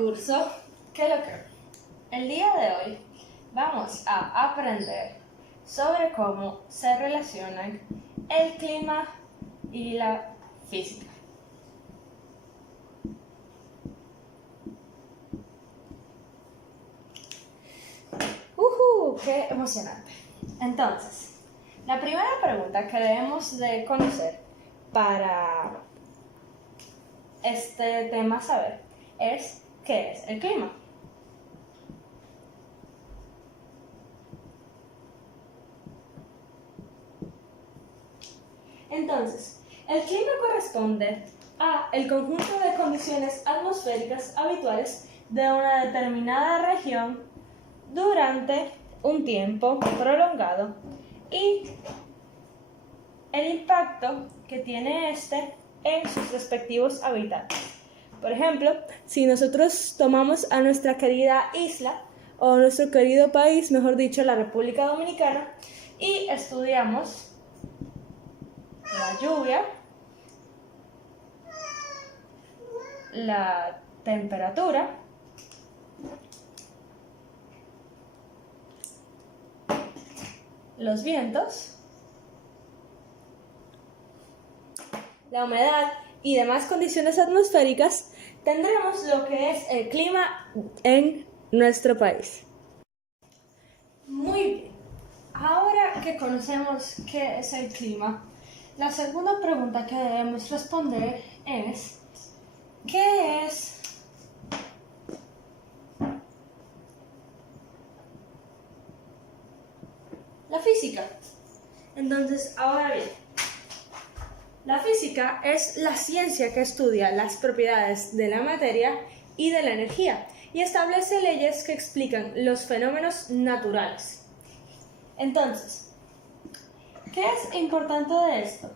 curso, ¿qué lo que? El día de hoy vamos a aprender sobre cómo se relacionan el clima y la física. ¡Qué emocionante! Entonces, la primera pregunta que debemos de conocer para este tema saber es ¿qué es el clima? Entonces, el clima corresponde a el conjunto de condiciones atmosféricas habituales de una determinada región durante un tiempo prolongado y el impacto que tiene este en sus respectivos habitantes. Por ejemplo, si nosotros tomamos a nuestra querida isla o nuestro querido país, mejor dicho, la República Dominicana, y estudiamos la lluvia, la temperatura, los vientos, la humedad y demás condiciones atmosféricas, tendremos lo que es el clima en nuestro país. Muy bien, ahora que conocemos qué es el clima, la segunda pregunta que debemos responder es ¿qué es la física? Entonces, ahora bien, la física es la ciencia que estudia las propiedades de la materia y de la energía y establece leyes que explican los fenómenos naturales. Entonces, ¿qué es importante de esto?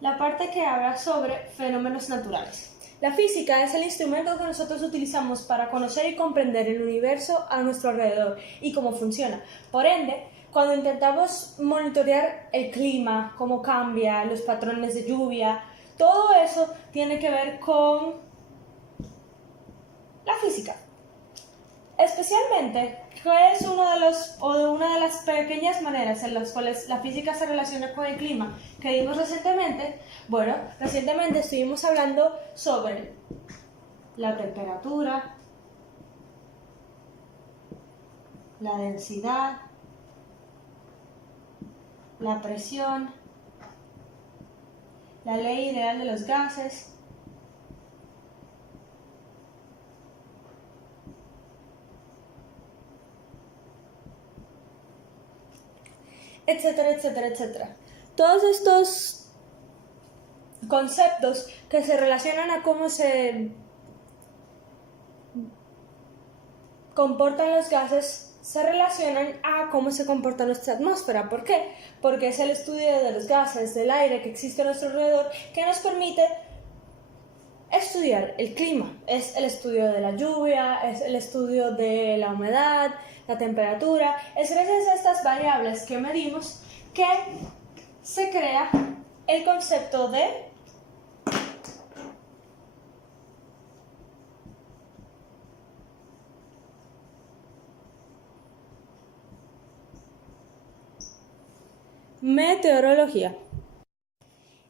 La parte que habla sobre fenómenos naturales. La física es el instrumento que nosotros utilizamos para conocer y comprender el universo a nuestro alrededor y cómo funciona. Por ende, cuando intentamos monitorear el clima, cómo cambia, los patrones de lluvia, todo eso tiene que ver con la física. Especialmente, ¿qué es una de las pequeñas maneras en las cuales la física se relaciona con el clima que vimos recientemente? Bueno, recientemente estuvimos hablando sobre la temperatura, la densidad, la presión, la ley ideal de los gases, etcétera, etcétera, etcétera. Todos estos conceptos que se relacionan a cómo se comportan los gases se relacionan a cómo se comporta nuestra atmósfera. ¿Por qué? Porque es el estudio de los gases, del aire que existe a nuestro alrededor que nos permite estudiar el clima. Es el estudio de la lluvia, es el estudio de la humedad, la temperatura. Es gracias a estas variables que medimos que se crea el concepto de meteorología.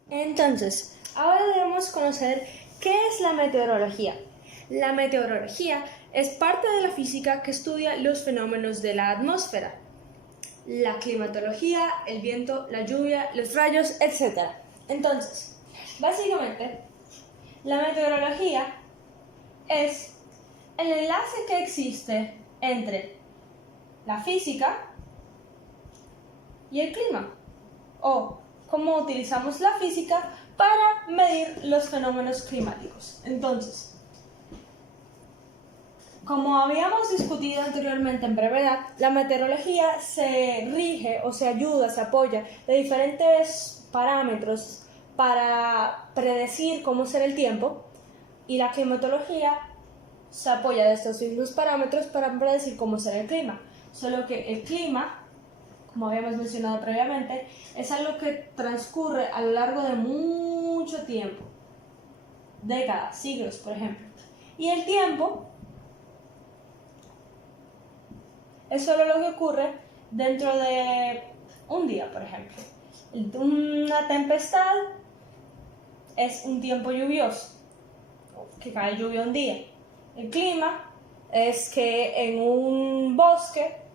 Entonces, ahora debemos conocer qué es la meteorología. La meteorología es parte de la física que estudia los fenómenos de la atmósfera, la climatología, el viento, la lluvia, los rayos, etc. Entonces, básicamente, la meteorología es el enlace que existe entre la física y el clima, o cómo utilizamos la física para medir los fenómenos climáticos. Entonces, como habíamos discutido anteriormente en brevedad, la meteorología se rige o se ayuda, se apoya de diferentes parámetros para predecir cómo será el tiempo, y la climatología se apoya de estos mismos parámetros para predecir cómo será el clima. Solo que el clima como habíamos mencionado previamente, es algo que transcurre a lo largo de mucho tiempo, décadas, siglos, por ejemplo. Y el tiempo es solo lo que ocurre dentro de un día, por ejemplo. Una tempestad es un tiempo lluvioso, que cae lluvia un día. El clima es que en un bosque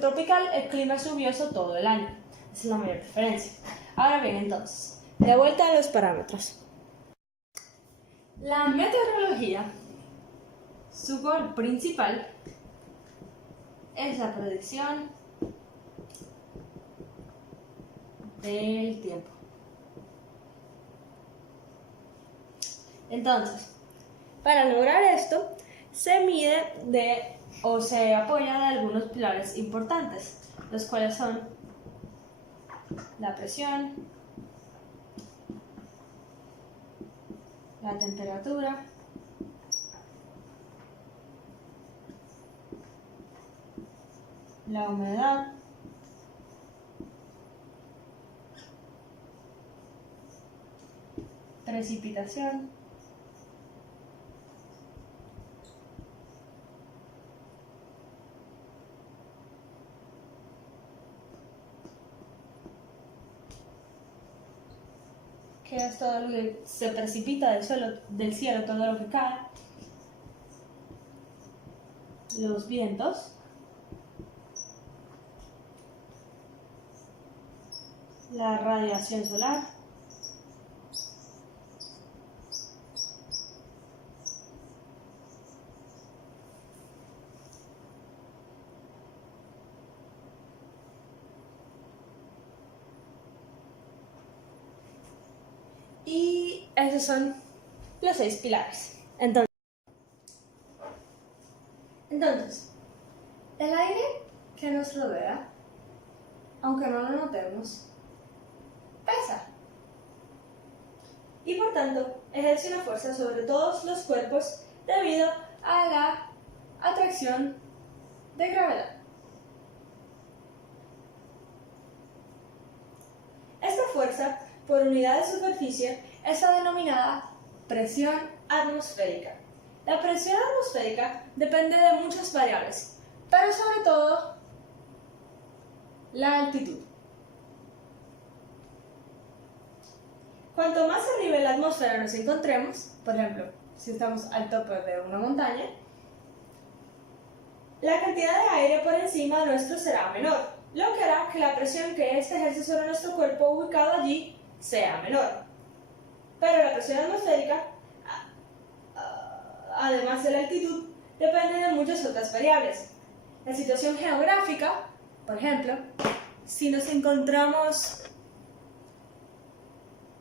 tropical, el clima es lluvioso todo el año. Esa es la mayor diferencia. Ahora bien, entonces, de vuelta a los parámetros. La meteorología, su gol principal es la predicción del tiempo. Entonces, para lograr esto, se mide o se apoya de algunos pilares importantes, los cuales son la presión, la temperatura, la humedad, precipitación, que es todo lo que se precipita del cielo, todo lo que cae, los vientos, la radiación solar, y esos son los 6 pilares. Entonces, el aire que nos rodea, aunque no lo notemos, pesa y por tanto ejerce una fuerza sobre todos los cuerpos debido a la atracción de gravedad. Esta fuerza por unidad de superficie está denominada presión atmosférica. La presión atmosférica depende de muchas variables, pero sobre todo la altitud. Cuanto más arriba en la atmósfera nos encontremos, por ejemplo, si estamos al tope de una montaña, la cantidad de aire por encima nuestro será menor, lo que hará que la presión que éste ejerce sobre nuestro cuerpo ubicado allí sea menor. Pero la presión atmosférica, además de la altitud, depende de muchas otras variables. La situación geográfica, por ejemplo, si nos encontramos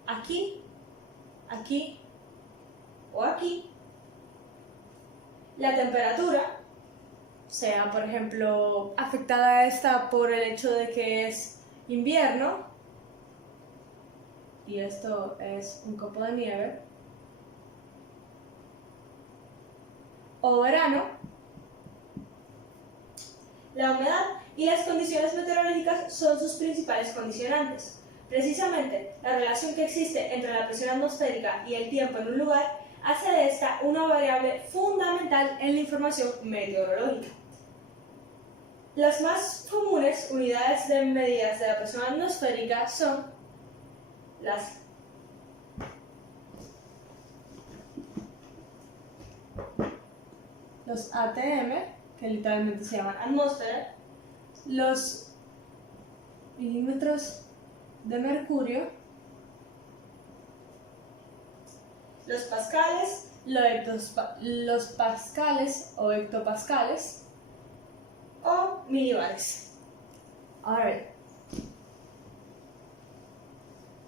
aquí, aquí o aquí, la temperatura, sea por ejemplo afectada esta por el hecho de que es invierno y esto es un copo de nieve, o verano, la humedad y las condiciones meteorológicas son sus principales condicionantes. Precisamente, la relación que existe entre la presión atmosférica y el tiempo en un lugar hace de esta una variable fundamental en la información meteorológica. Las más comunes unidades de medidas de la presión atmosférica son los ATM, que literalmente se llaman atmósfera, los milímetros de mercurio, los pascales, los pascales o hectopascales o milibares. Ahora bien,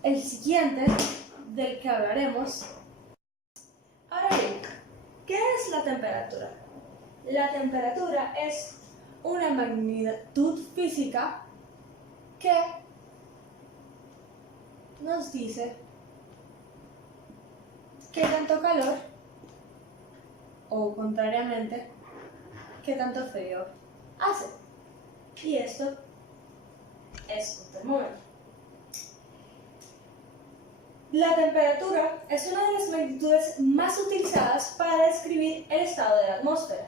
el siguiente del que hablaremos. Ahora bien, ¿qué es la temperatura? La temperatura es una magnitud física que nos dice qué tanto calor o contrariamente qué tanto frío hace. Y esto es un termómetro. La temperatura es una de las magnitudes más utilizadas para describir el estado de la atmósfera.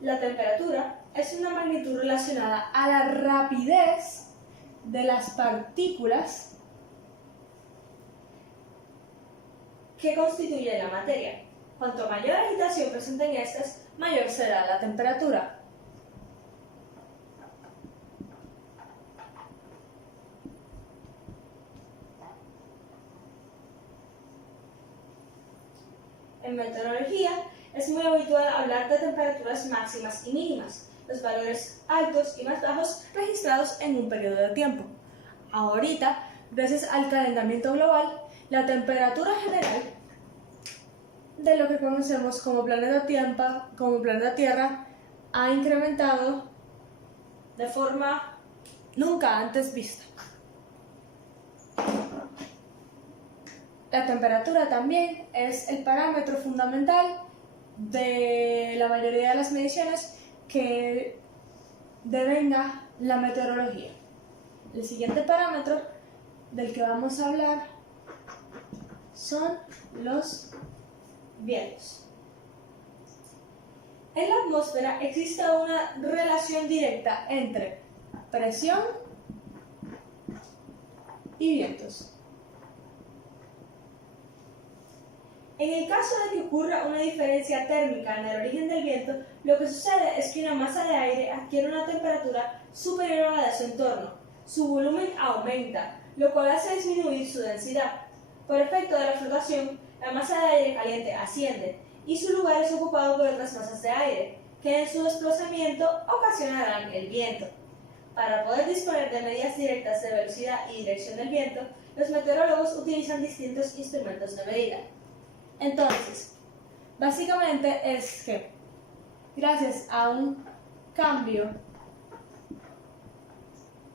La temperatura es una magnitud relacionada a la rapidez de las partículas que constituyen la materia. Cuanto mayor agitación presenten estas, mayor será la temperatura. En meteorología es muy habitual hablar de temperaturas máximas y mínimas, los valores altos y más bajos registrados en un periodo de tiempo. Ahorita, gracias al calentamiento global, la temperatura general de lo que conocemos como planeta Tierra ha incrementado de forma nunca antes vista. La temperatura también es el parámetro fundamental de la mayoría de las mediciones que devenga la meteorología. El siguiente parámetro del que vamos a hablar son los vientos. En la atmósfera existe una relación directa entre presión y vientos. En el caso de que ocurra una diferencia térmica en el origen del viento, lo que sucede es que una masa de aire adquiere una temperatura superior a la de su entorno. Su volumen aumenta, lo cual hace disminuir su densidad. Por efecto de la flotación, la masa de aire caliente asciende y su lugar es ocupado por otras masas de aire, que en su desplazamiento ocasionarán el viento. Para poder disponer de medidas directas de velocidad y dirección del viento, los meteorólogos utilizan distintos instrumentos de medida. Entonces, básicamente es que gracias a un cambio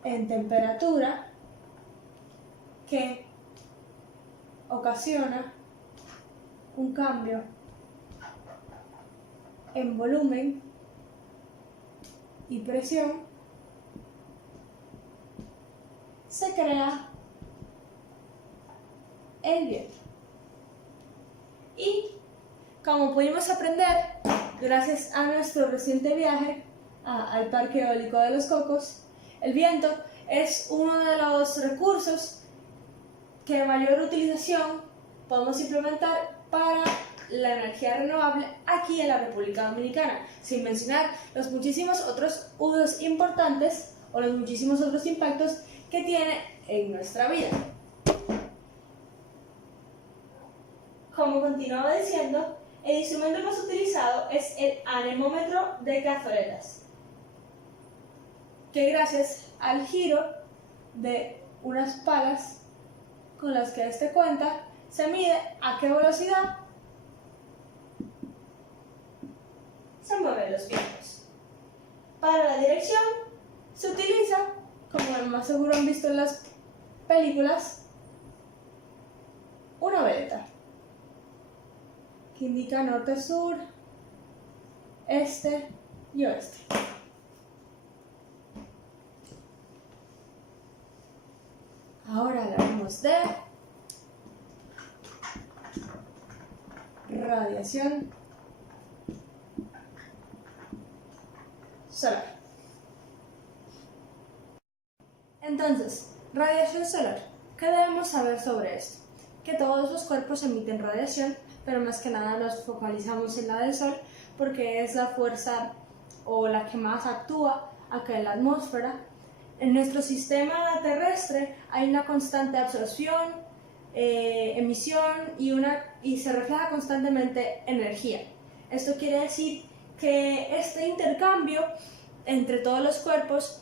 en temperatura que ocasiona un cambio en volumen y presión, se crea el viento. Y como pudimos aprender, gracias a nuestro reciente viaje al Parque Eólico de Los Cocos, el viento es uno de los recursos que de mayor utilización podemos implementar para la energía renovable aquí en la República Dominicana, sin mencionar los muchísimos otros usos importantes o los muchísimos otros impactos que tiene en nuestra vida. Como continuaba diciendo, el instrumento más utilizado es el anemómetro de cazoletas, que gracias al giro de unas palas con las que este cuenta, se mide a qué velocidad se mueven los vientos. Para la dirección se utiliza, como lo más seguro han visto en las películas, una veleta que indica norte, sur, este y oeste. Ahora hablaremos de radiación solar. Entonces, radiación solar. ¿Qué debemos saber sobre esto? Que todos los cuerpos emiten radiación, pero más que nada nos focalizamos en la del Sol porque es la fuerza o la que más actúa acá en la atmósfera. En nuestro sistema terrestre hay una constante absorción, emisión y se refleja constantemente energía. Esto quiere decir que este intercambio entre todos los cuerpos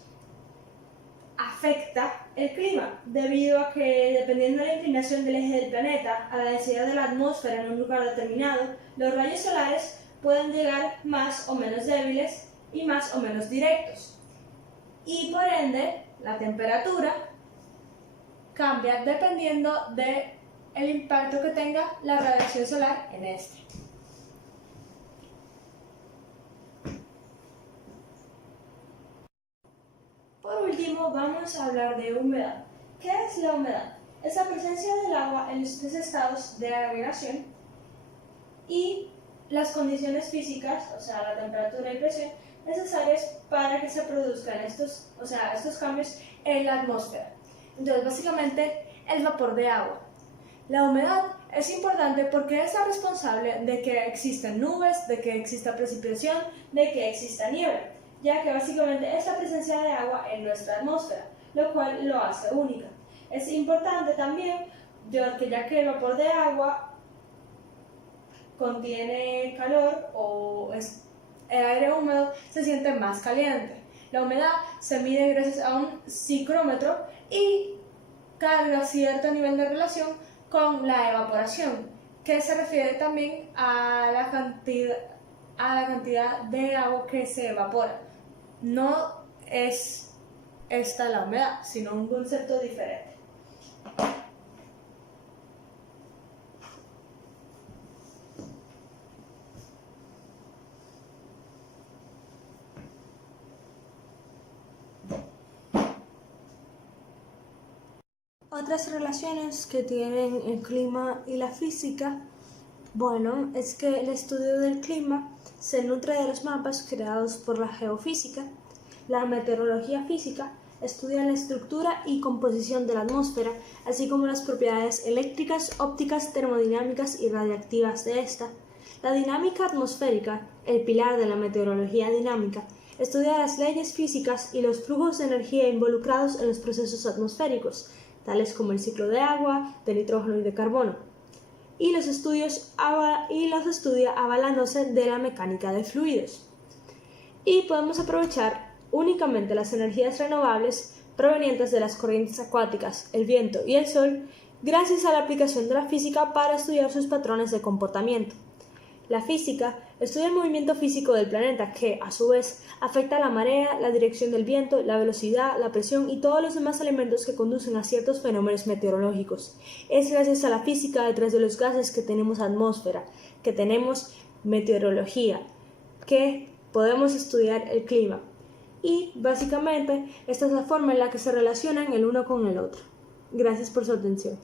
afecta el clima, debido a que dependiendo de la inclinación del eje del planeta a la densidad de la atmósfera en un lugar determinado, los rayos solares pueden llegar más o menos débiles y más o menos directos. Y por ende, la temperatura cambia dependiendo del impacto que tenga la radiación solar en este. Por último, último vamos a hablar de humedad. ¿Qué es la humedad? Es la presencia del agua en los tres estados de agregación y las condiciones físicas, o sea, la temperatura y presión, necesarias para que se produzcan estos cambios en la atmósfera. Entonces, básicamente, el vapor de agua. La humedad es importante porque es la responsable de que existan nubes, de que exista precipitación, de que exista nieve, ya que básicamente es la presencia de agua en nuestra atmósfera, lo cual lo hace única. Es importante también, ya que el vapor de agua contiene calor o el aire húmedo se siente más caliente. La humedad se mide gracias a un ciclómetro y carga cierto nivel de relación con la evaporación, que se refiere también a la cantidad de agua que se evapora. No es esta la humedad, sino un concepto diferente. Otras relaciones que tienen el clima y la física, bueno, es que el estudio del clima se nutre de los mapas creados por la geofísica. La meteorología física estudia la estructura y composición de la atmósfera, así como las propiedades eléctricas, ópticas, termodinámicas y radiactivas de esta. La dinámica atmosférica, el pilar de la meteorología dinámica, estudia las leyes físicas y los flujos de energía involucrados en los procesos atmosféricos, tales como el ciclo de agua, de nitrógeno y de carbono, y los estudia avalándose de la mecánica de fluidos. Y podemos aprovechar únicamente las energías renovables provenientes de las corrientes acuáticas, el viento y el sol, gracias a la aplicación de la física para estudiar sus patrones de comportamiento. La física estudia el movimiento físico del planeta que, a su vez, afecta a la marea, la dirección del viento, la velocidad, la presión y todos los demás elementos que conducen a ciertos fenómenos meteorológicos. Es gracias a la física detrás de los gases que tenemos atmósfera, que tenemos meteorología, que podemos estudiar el clima. Y, básicamente, esta es la forma en la que se relacionan el uno con el otro. Gracias por su atención.